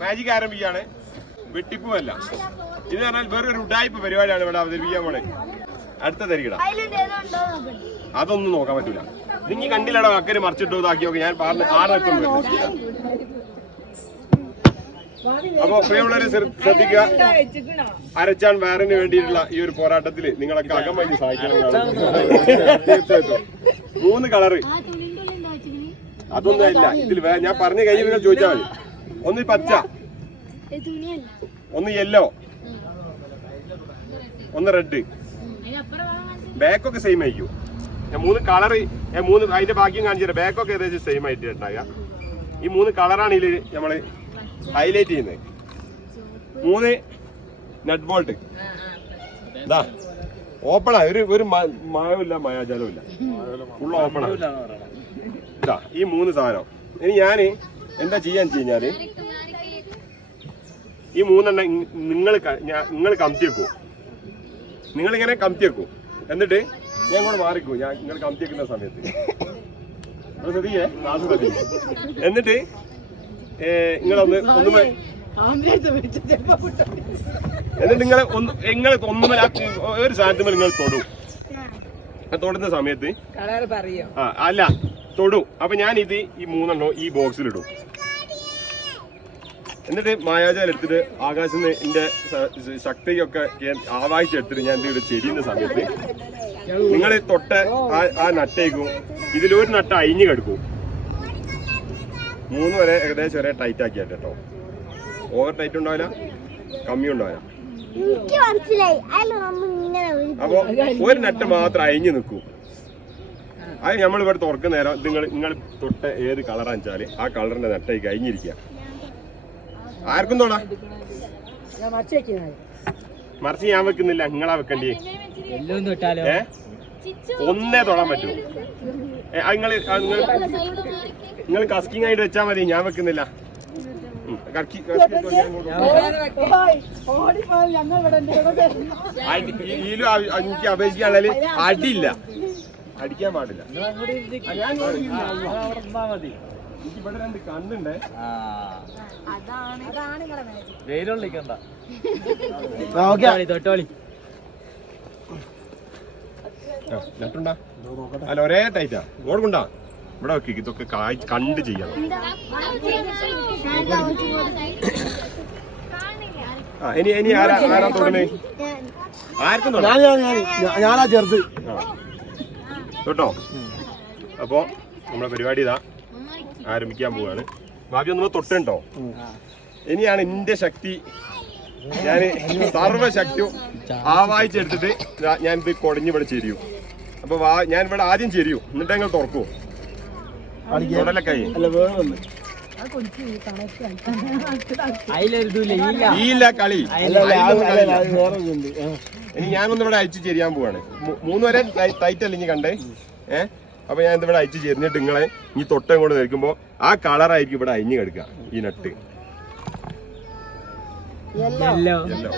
Magic ആരംഭിക്കുകയാണ് വെട്ടിപ്പുമല്ല. ഇത് പറഞ്ഞാൽ വേറൊരു ഉടായ്പ പരിപാടിയാണ് ഇവിടെ അവതരിപ്പിക്കാൻ പോണേ. അടുത്ത തരികട. അതിലുണ്ട് ഏതോ ഉണ്ടോ നോക്കട്ടെ അതൊന്നും നോക്കാൻ പറ്റൂല. നിങ്ങൾ കണ്ടില്ലടോ അക്കരെ മറിച്ചിട്ടോ ഇതാക്കി നോക്കി ഞാൻ പറഞ്ഞ ആറെത്തും അപ്പൊ പ്രിയമുള്ളവരെ ശ്ര- ശ്രദ്ധിക്കുക. അരച്ചാൻ വേറിന് വേണ്ടിയിട്ടുള്ള ഈ ഒരു പോരാട്ടത്തിൽ നിങ്ങളൊക്കെ അകം വഴി സഹായിക്കണം മൂന്ന് കളറ്. അതൊന്നും ഇല്ല ഇതിൽ ഞാൻ പറഞ്ഞു കഴിഞ്ഞ് നിങ്ങൾ ചോദിച്ചാൽ മതി. ഒന്ന് പച്ച. ഒന്ന് യെല്ലോ ഒന്ന് റെഡ് ബാക്കൊക്കെ സെയിം ആയിരിക്കും. ഞാൻ മൂന്ന് കളർ മൂന്ന് അതിന്റെ ബാക്കിയും കാണിച്ചു തരാം. ബാക്കൊക്കെ ഏകദേശം സെയിം ആയിട്ട് ഉണ്ടാകുക ഈ മൂന്ന് കളറാണ് ഇതിൽ നമ്മൾ ഹൈലൈറ്റ് ചെയ്യുന്നത്. മൂന്ന് നട്ട് ബോൾട്ട് ഇതാ ഓപ്പണാ ഒരു ഒരു മ- മായമില്ല മായാജാലവും ഇല്ല ഫുൾ ഓപ്പണാ ഇതാ ഈ മൂന്ന് സാധനം. ഇനി ഞാൻ എന്താ ചെയ്യാന്ന് വെച്ച് കഴിഞ്ഞാൽ ഈ മൂന്നെണ്ണം നിങ്ങൾ നിങ്ങൾ കമത്തി വെക്കൂ. നിങ്ങൾ ഇങ്ങനെ കമത്തി വെക്കൂ. എന്നിട്ട് ഞാൻ ഇങ്ങോട്ട് മാറിക്കൂ. ഞാൻ നിങ്ങൾ കമത്തി വെക്കുന്ന സമയത്ത്. അത് ശ്രദ്ധിക്കേ? ക്ലാസ് ശ്രദ്ധിക്കേ? എന്നിട്ട് നിങ്ങളൊന്ന് ഒന്നുമേ എന്നിട്ട് നിങ്ങൾ ഒന്ന് നിങ്ങൾ ഒന്നുമല്ല ഒരു സാധനത്തിൽ നിങ്ങൾ തൊടൂ. തൊടുന്ന സമയത്ത് ആ അല്ല തൊടു. അപ്പൊ ഞാൻ ഇത് ഈ മൂന്നെണ്ണോ ഈ ബോക്സിലിടും എന്നിട്ട് മായാജാൽ എടുത്തിട്ട് ആകാശത്ത് എന്റെ ശക്തിയൊക്കെ ആവാഹിച്ചെടുത്തിട്ട് ഞാൻ എന്തെങ്കിലും ഇവിടെ ചെരിയുന്ന സമയത്ത് നിങ്ങൾ തൊട്ട് ആ ആ നട്ടേക്കും ഇതിലൊരു നട്ട അയിഞ്ഞു കിടക്കും. മൂന്ന് വരെ ഏകദേശം വരെ ടൈറ്റ് ആക്കിയാൽ കേട്ടോ. ഓവർ ടൈറ്റ് ഉണ്ടാവില്ല കമ്മി ഉണ്ടാവില്ല. അപ്പൊ ഒരു നട്ട് മാത്രം അയിഞ്ഞു നിൽക്കും. അത് നമ്മൾ ഇവിടെ തുറക്കുന്ന നേരം നിങ്ങൾ നിങ്ങൾ തൊട്ട് ഏത് കളറാണെന്ന് വെച്ചാൽ ആ കളറിന്റെ നട്ടേക്ക് കഴിഞ്ഞിരിക്കുക ആർക്കും തോടാ മറിച്ച് ഞാൻ വെക്കുന്നില്ല നിങ്ങളാ വെക്കണ്ടേ. ഏ? ഒന്നേ തൊടാൻ പറ്റൂ. നിങ്ങൾ കസ്കിങ് ആയിട്ട് വെച്ചാ മതി ഞാൻ വെക്കുന്നില്ല. ഈലും എനിക്ക് അപേക്ഷിക്കാണെങ്കിൽ അടിയില്ല. അടിക്കാൻ പാടില്ല. ഞാൻ. എനിക്ക് ഇവിടെ രണ്ട് കണ്ണുണ്ടേ. വെയിലുള്ളിക്കണ്ട തൊട്ടോളി ആ, നട്ടുണ്ടാ അല്ല ഒരേ ടൈറ്റാ. ഓടുണ്ടാ ഇവിടെ നോക്കി ഇതൊക്കെ കണ്ട് ചെയ്യണം ആ ഇനി ഇനി ആരാ ആരാ തൊടുന്നേ? ആർക്കും ഞാനാ ചെറുത്. ആ. കേട്ടോ? അപ്പോ നമ്മളെ പരിപാടി ഇതാ. ആരംഭിക്കാൻ പോവാണ്. ഭാവി ഒന്ന് തൊട്ടുണ്ടോ ഇനിയാണ് എന്റെ ശക്തി. ഞാൻ സർവശക്തിയും ആവായിച്ചെടുത്തിട്ട് ഞാൻ ഇത് കുടഞ്ഞ് ഇവിടെ ചെരിയും. അപ്പൊ വാ ഞാൻ ഇവിടെ ആദ്യം ചെരിയും. എന്നിട്ട് ഞങ്ങൾ തുറക്കൂ. ഈ ഇല്ല. കളി. ഇനി ഞാനൊന്ന് ഇവിടെ അയച്ചു ചെരിയാൻ പോവാണ്. മൂന്ന് വരെ ടൈറ്റ് അല്ലെങ്കിൽ കണ്ടേ? ഏഹ് അപ്പൊ ഞാൻ ഇതിവിടെ അയച്ചു ചെരിഞ്ഞിട്ട് നിങ്ങളെ ഈ തൊട്ടം കൊണ്ട് നിൽക്കുമ്പോ ആ കളറായിരിക്കും ഇവിടെ അയിഞ്ഞു കിടക്കുക ഈ നട്ട്. Yellow yellow